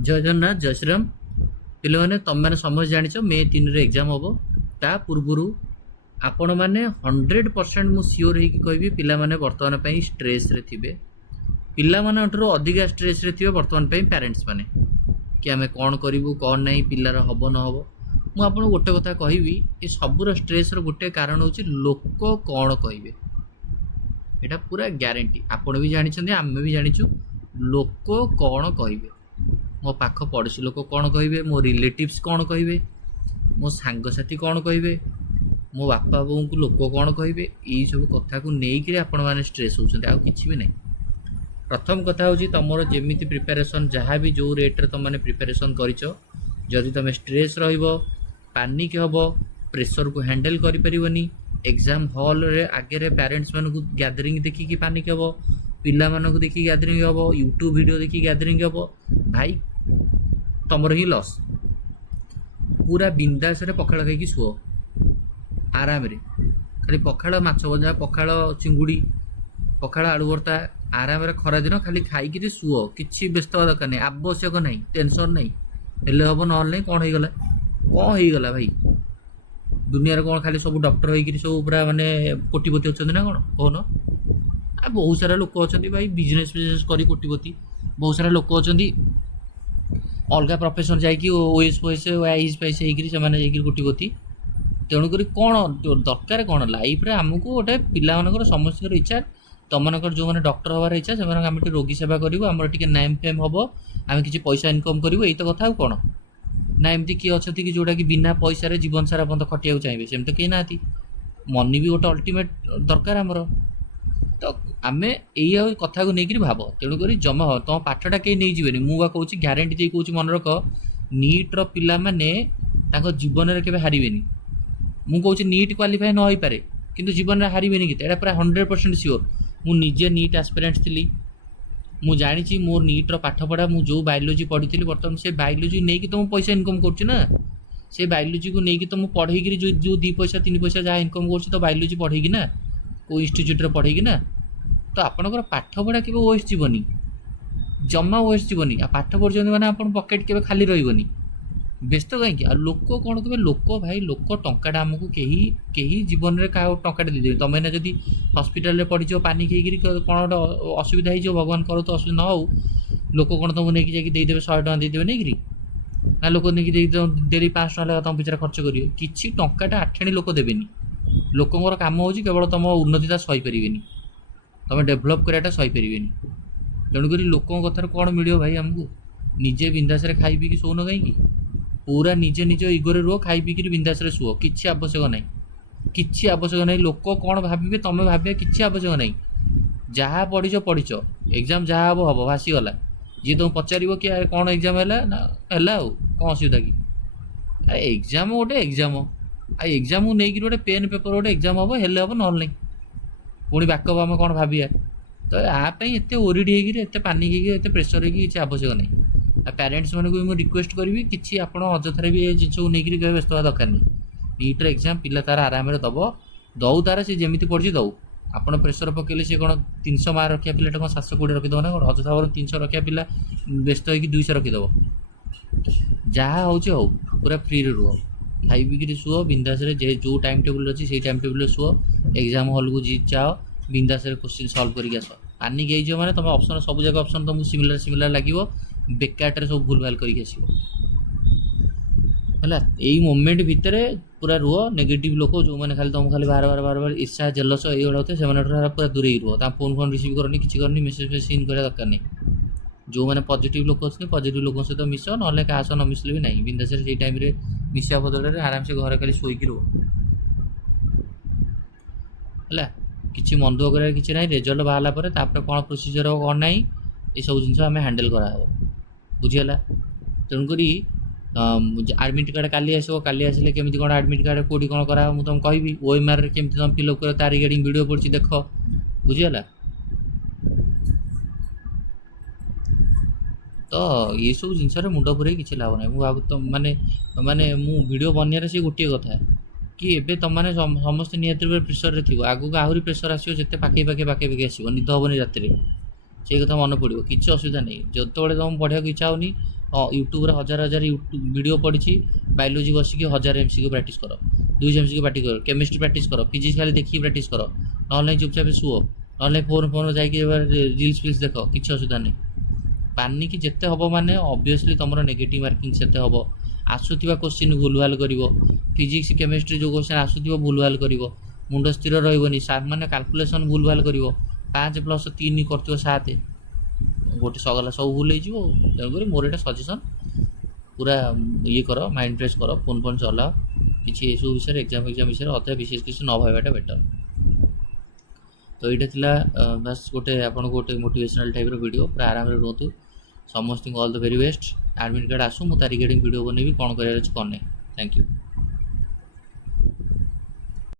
जय जगन्नाथ जय श्रीराम पे तुम मैंने समझ जाच मे 3 रे एग्जाम हम ता पूर्व आपण मैंने 100% मु सियोर हो कहि पे बर्तमान स्ट्रेस रे थिबे पिलामानठु अधिका स्ट्रेस रे थिबे बर्तमान पेरेंट्स माने कि आम कौन करूँ कौन नहीं पिलार हम न हम मुझे आपको गोटे कथा कहबी ये सबूर स्ट्रेस गोटे कारण हूँ लोक कौन कहे यहाँ पूरा ग्यारंटी आपण भी जानते आम भी जाचु लोक कौन कहे मो पाख पड़ोशी लोक कौन कहे मो रिलेटिव्स कौन कहे मो सांगसाथी कौन कहे मो बापा बोऊ को लोक कौन कहे यही सब कथा को लेकिन आपण मैंने स्ट्रेस होती आ कि भी नहीं। प्रथम कथा हूँ तुम जमी प्रिपेरेसन जहाँ भी जो रेट्रे तुम मैंने प्रिपेरेसन करी तुम स्ट्रेस पैनिक हम प्रेशर को हैंडल करें एग्जाम हॉल रे आगे पेरेंट्स मान गैदरिंग देखिकी पैनिक हम पिला मानक देखिए गैदरिंग हम यूट्यूब वीडियो देखिए गैदरिंग हम भाई तुमर ही लॉस पूरा बिंदास रे पखाड़ खाई शुओ आराम रे खाली पखाड़ माछ भजा पखाड़ चिंगुड़ी पखाड़ आलू भर्ता आराम रे खरा दिन खाली खाई शुओ किसी व्यस्त हवा दरकार नहीं आवश्यक नहीं टेंशन नहीं हेल्ले हम ना कौन हो गला भाई दुनिया कौन खाली सब डॉक्टर हो सब पूरा माने कोटिपति अच्छा ना कौन कौन आ बहुत सारा लोक अच्छा भाई बिजनेस बिजनेस करी कोटिपति बहुत सारा लोक अच्छा अलग प्रोफेशन जाकि ओएस फोएस आईएस पाइस होकर कोटिपति तेणुक कौन दरकार कौन लाइफ रे आमको गोटे पिला समस्त इच्छा तुम मानकर जो मैंने डॉक्टर हबार इच्छा से आम रोगी सेवा करूँ आम टे नेम फेम हम आम किसी पैसा इनकम करूँ यही तो कथा कौन ना एमती किए अच्छा कि जोटा कि बिना पैसा जीवन सारा पर्यटन खटिया चाहिए सेम तो कहीं ना मनी भी गोटे अल्टीमेट दरकार आमर तो आम यही कथा को लेकिन भाव तेणुक जमा हो तुम पाठटा कहीं नहीं जीवन मुझे कहूँ ग्यारंटी दे कौच मन रख नीट्र पिला माने जीवन में केवे हारे मु कहूँ नीट क्वालिफाई न हो पारे किंतु जीवन में हारे कि पूरा 100% सियोर मु निजे नीट एस्पिरेंट थी मु जानी मोर नीट्र पाठ पढ़ा मु जो बायोलोजी पढ़ी बर्तमान से बायोलोजी नहीं कि तुम पैसा इनकम कर से बायोलोजी को लेकिन तुम पढ़ेगी जो 2 पैसा 3 पैसा जहाँ इनकम कर बायोलोजी पढ़ेगी ना को इंस्टीट्यूट पढ़ेगी ना तो आपंकर पाठ पढ़ा के वेस्ट जीवनी जमा वेस्ट जीवनी आ पाठ पढ़ुं मैंने आप पकेट के खाली रही व्यस्त कहीं लोक कौन कहे लोक भाई लोक टाटा आमको कहीं जीवन में क्या टाटा देदेवी तुम ना जब हस्पिटाल पढ़ी पानिक कौन गोटे असुविधा हो भगवान करो तो असुविधा न हो लोक कौन तुमको नहीं जाकि देदेवे 100 टका देदेवे नहीं ना लोक नहीं डेली 500 टका तुम पिछड़ा खर्च करेंगे किसी टाटा आठेणी लोक देवेनि लोकंर काम हो केवल तुम उन्नतिटा सहीपर तुम डेभलप कराटा सहीपर तेणुक लोक कथार कौन मिल भाई आमको निजे बिंदास खाई पी शोन कहीं पूरा निजे निज इगोरे रुह खाई पी बिंदास शुओ किसी आवश्यक नहीं किसी आवश्यक नहीं लोक कौन भावे तुम भावे किसी आवश्यक नहीं जहाँ पढ़ीच एग्जाम जहाँ हम हम भासीगला जी तुम पचार कि कौन एग्जाम है ना है कौन असुविधा कि एग्जाम गोटे एग्जाम एग्जाम को लेकिन गोटे पेन पेपर गोटे एग्जाम हम हेल्ले हम ना पुणी बैकअप आम कौन भाविया तो यापाई एत ओरिड होते पानिक होते प्रेसर होगी किसी आवश्यक नहीं पेरेंट्स मानक भी मुझे रिक्वेस्ट करी कि आपड़ अजथार भी जिन को लेकिन व्यस्त हवा दरकार नहीं नीट्र एग्जाम पिला तार आराम दब दौ तार सी जमी पढ़ी दौ आप प्रेसर पकड़े सी कौन 300 मार्क रखा पिला 720 रखीदेव ना अजथा 300 रखा पिला व्यस्त हो 200 रखीदेव जहाँ हो पूरा फ्री रुह खाई पी शुओ बिंदास जो टाइम टेबुल अच्छी से टाइम टेबुल शुओ एग्जाम हॉल को जाओ बिंदास क्वेश्चन सल्व करके आस पानिक हो मैंने तुम ऑप्शन सब जगह ऑप्शन तुमको सिमिलर सिमिलर लगे बेकार सब भूल भाल करके आस यही मोमेंट भितर पूरा रुह नेगेटिव लोक जो मैंने खाली तुम खाली बार बार बार बार ईर्षा जेलस ये होते से पूरा दूरे रुह फोन फोन रिसीव करनी किसी करनी मेसेज फेसेज सीन करा दरकार नहीं जो मैंने पॉजिटिव लोक अच्छे पॉजिटिव लोक सहित मिस ना क्या सह न मिसले भी नहीं बिंदास से टाइम मिसा बदल आराम से घर खाली शोक रुह है किसी मन दुख कर किसी ना रिजल्ट बाहर पर कौन प्रोसीजर हो कौन ना ये सब जिन आम हैंडल कराव बुझीगला तेणुक आडमिट कार्ड काली काली आसिले केमी कौन आडमिट कार्ड कौटी कौन करा मुझे तुम कहि ओएमआर केमी तुम फिलअप कर तार रिगार्डिंग वीडियो पड़ी देख बुझीगला तो ये सब जिन मुंड पूरे किसी लाभ ना मुझे तो माने माने मु वीडियो बनने से गोटे कथा कि एबे तुम मैंने समस्त निहत प्रेसर थी आगू आहरी प्रेसर आसो जिते पाखे पाखे पाखे पाखे आसो निद हेनी राति से कथा मन पड़ो किसी असुविधा नहीं जो तुम पढ़ाक इच्छा होनी ୟୁଟ୍ୟୁବରେ ହଜାର ହଜାର ଭିଡ଼ିଓ ପଡ଼ିଛି। ବାୟୋଲୋଜି ବସିକି 1000 MCQ ପ୍ରାକ୍ଟିସ୍ କର, 200 MCQ ପ୍ରାକ୍ଟିସ୍ କର, କେମିଷ୍ଟ୍ରି ପ୍ରାକ୍ଟିସ୍ କର, ଫିଜିକ୍ସ ଖାଲି ଦେଖିକି ପ୍ରାକ୍ଟିସ୍ କର, ନହେଲେ ନାହିଁ ଚୁପଚାପ ଶୁଅ, ନହେଲେ ଫୋନ୍ ଯାଇକି ରିଲ୍ସ ଫିଲ୍ସ ଦେଖ, କିଛି ଅସୁବିଧା ନାହିଁ। ପାନିକି ଯେତେ ହେବ ମାନେ ଅବଭିୟସ୍ଲି ତୁମର ନେଗେଟିଭ୍ ମାର୍କିଂ ସେତେ ହେବ। ଆସୁଥିବା କୋଶ୍ଚିନ୍ ଭୁଲଭାଲ କରିବ, ଫିଜିକ୍ସ କେମିଷ୍ଟ୍ରି ଯେଉଁ କୋଶ୍ଚିନ୍ ଆସୁଥିବ ଭୁଲଭାଲ କରିବ, ମୁଣ୍ଡ ସ୍ଥିର ରହିବନି, ମାନେ କାଲକୁଲେସନ୍ ଭୁଲଭାଲ କରିବ, 5+3 କରିଥିବ 7, ଗୋଟେ ସଗଲା ସବୁ ଭୁଲ ହେଇଯିବ। ତେଣୁକରି ମୋର ଏଇଟା ସଜେସନ୍, ପୁରା ଇଏ କର, ମାଇଣ୍ଡ ଫ୍ରେଶ୍ କର, ଫୋନ୍ ଚଲାଅ, କିଛି ଏସବୁ ବିଷୟରେ ଏକ୍ଜାମ୍ ବିଷୟରେ ଅଧା ବିଶେଷ କିଛି ନ ଭାବିବାଟା ବେଟର୍। ତ ଏଇଟା ଥିଲା ବାସ୍ ଗୋଟେ ଆପଣଙ୍କୁ ଗୋଟେ ମୋଟିଭେସନାଲ୍ ଟାଇପ୍ର ଭିଡ଼ିଓ। ପୁରା ଆରାମରେ ରୁହନ୍ତୁ, ସମସ୍ତଙ୍କୁ all the very best. Admit card ଆସୁ, ମୁଁ ତା ରିଗାର୍ଡ଼ିଂ ଭିଡ଼ିଓ ବନେଇବି, କ'ଣ କରିବାର ଅଛି କ'ଣ ନାହିଁ। Thank you.